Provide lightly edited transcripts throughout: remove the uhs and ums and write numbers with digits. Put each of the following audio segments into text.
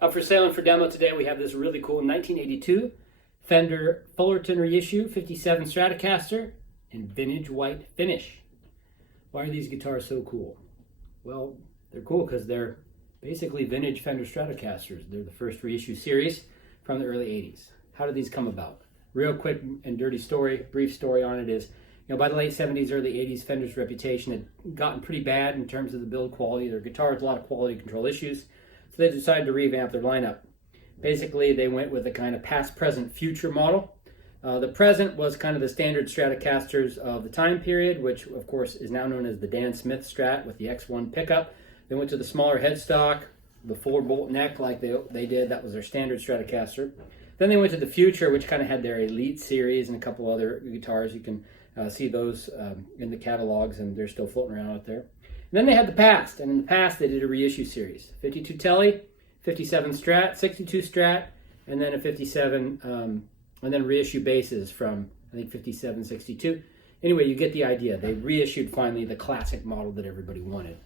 Up for sale and for demo today, we have this really cool 1982 Fender Fullerton Reissue 57 Stratocaster in vintage white finish. Why are these guitars so cool? Well, they're cool because they're basically vintage Fender Stratocasters. They're the first reissue series from the early 80s. How did these come about? Real quick and dirty story, brief story on it is, by the late 70s, early 80s, Fender's reputation had gotten pretty bad in terms of the build quality. Their guitars, a lot of quality control issues. So they decided to revamp their lineup. Basically, they went with a kind of past, present, future model. The present was kind of the standard Stratocasters of the time period, which of course is now known as the Dan Smith Strat with the X1 pickup. They went to the smaller headstock, the 4-bolt neck like they did. That was their standard Stratocaster. Then they went to the future, which kind of had their Elite series and a couple other guitars. You can see those in the catalogs, and they're still floating around out there. And then they had the past, and in the past they did a reissue series. 52 Tele, 57 Strat, 62 Strat, and then a 57, and then reissue bases from, I think, 57, 62. Anyway, you get the idea. They reissued finally the classic model that everybody wanted.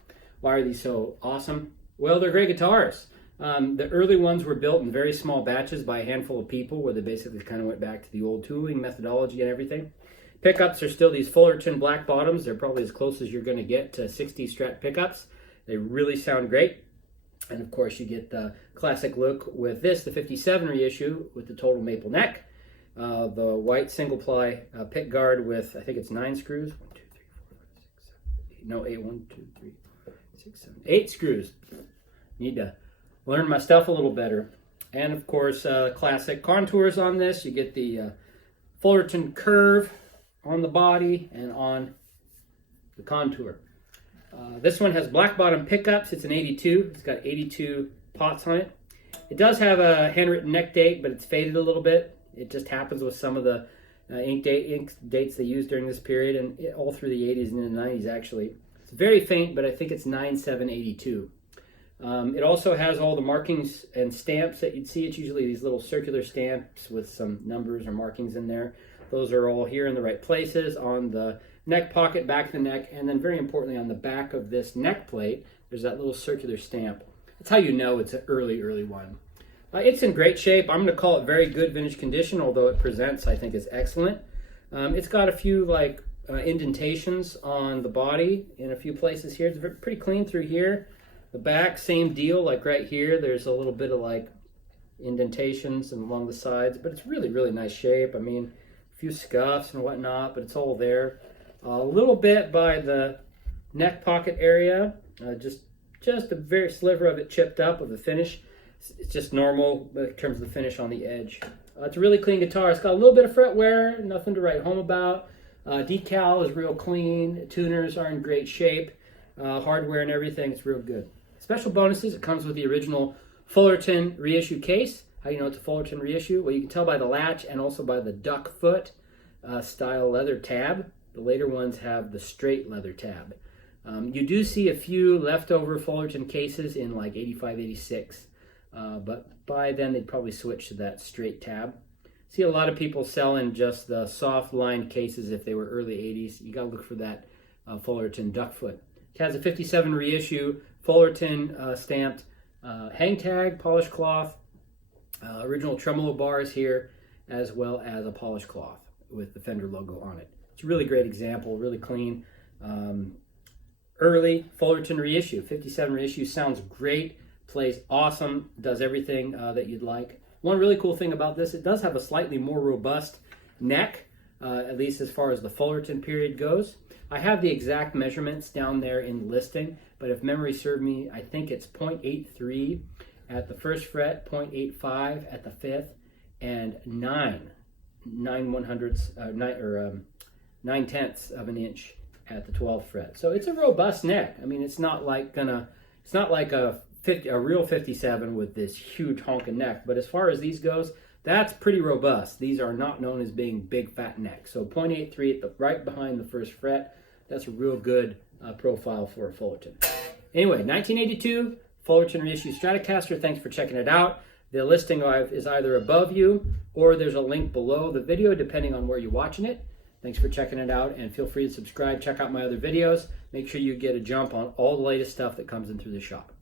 Why are these so awesome? Well, they're great guitars. The early ones were built in very small batches by a handful of people, where they basically kind of went back to the old tooling methodology and everything. Pickups are still these Fullerton black bottoms. They're probably as close as you're going to get to 60 Strat pickups. They really sound great. And of course, you get the classic look with this, the 57 reissue with the total maple neck. The white single ply pick guard with, I think it's 9 screws. 1, 2, 3, 4, 5, 6, 7, 8. No, 8, 1, 2, 3, 4, 6, 7, 8 screws. Need to learn my stuff a little better. And of course, classic contours on this. You get the Fullerton curve on the body and on the contour. This one has black bottom pickups. It's an 82. It's got 82 pots on it. It does have a handwritten neck date, but it's faded a little bit. It just happens with some of the ink dates they used during this period, and all through the 80s and the 90s actually. It's very faint, but I think it's 9782. It also has all the markings and stamps that you'd see. It's usually these little circular stamps with some numbers or markings in there. Those are all here in the right places on the neck pocket, back of the neck, and then very importantly on the back of this neck plate, there's that little circular stamp. That's how you know it's an early one. It's in great shape. I'm going to call it very good vintage condition, although it presents, I think, is excellent. It's got a few indentations on the body in a few places here. It's pretty clean through here. The back, same deal, like right here. There's a little bit of indentations and along the sides, but it's really, really nice shape. I mean, few scuffs and whatnot, but it's all there. A little bit by the neck pocket area, just a very sliver of it chipped up with the finish. It's just normal in terms of the finish on the edge. It's a really clean guitar. It's got a little bit of fret wear, nothing to write home about. Decal is real clean. Tuners are in great shape. Hardware and everything, it's real good. Special bonuses, it comes with the original Fullerton reissue case. How do you know it's a Fullerton reissue? Well, you can tell by the latch and also by the duck foot style leather tab. The later ones have the straight leather tab. You do see a few leftover Fullerton cases in like 85, 86, but by then they'd probably switch to that straight tab. See a lot of people selling just the soft lined cases if they were early 80s. You gotta look for that Fullerton duck foot. It has a 57 reissue Fullerton stamped hang tag, polished cloth, original tremolo bars here, as well as a polished cloth with the Fender logo on it. It's a really great example, really clean. Early Fullerton reissue, 57 reissue, sounds great, plays awesome, does everything that you'd like. One really cool thing about this, it does have a slightly more robust neck, at least as far as the Fullerton period goes. I have the exact measurements down there in the listing, but if memory served me, I think it's 0.83 at the first fret, 0.85 at the fifth, and 9/10ths of an inch at the 12th fret. So it's a robust neck. I mean, it's not like a real 57 with this huge honking neck, but as far as these goes, that's pretty robust. These are not known as being big fat necks. So 0.83 at the right behind the first fret, that's a real good profile for a Fullerton. Anyway, 1982 Fullerton reissue Stratocaster. Thanks for checking it out. The listing is either above you or there's a link below the video depending on where you're watching it. Thanks for checking it out, and feel free to subscribe. Check out my other videos. Make sure you get a jump on all the latest stuff that comes in through the shop.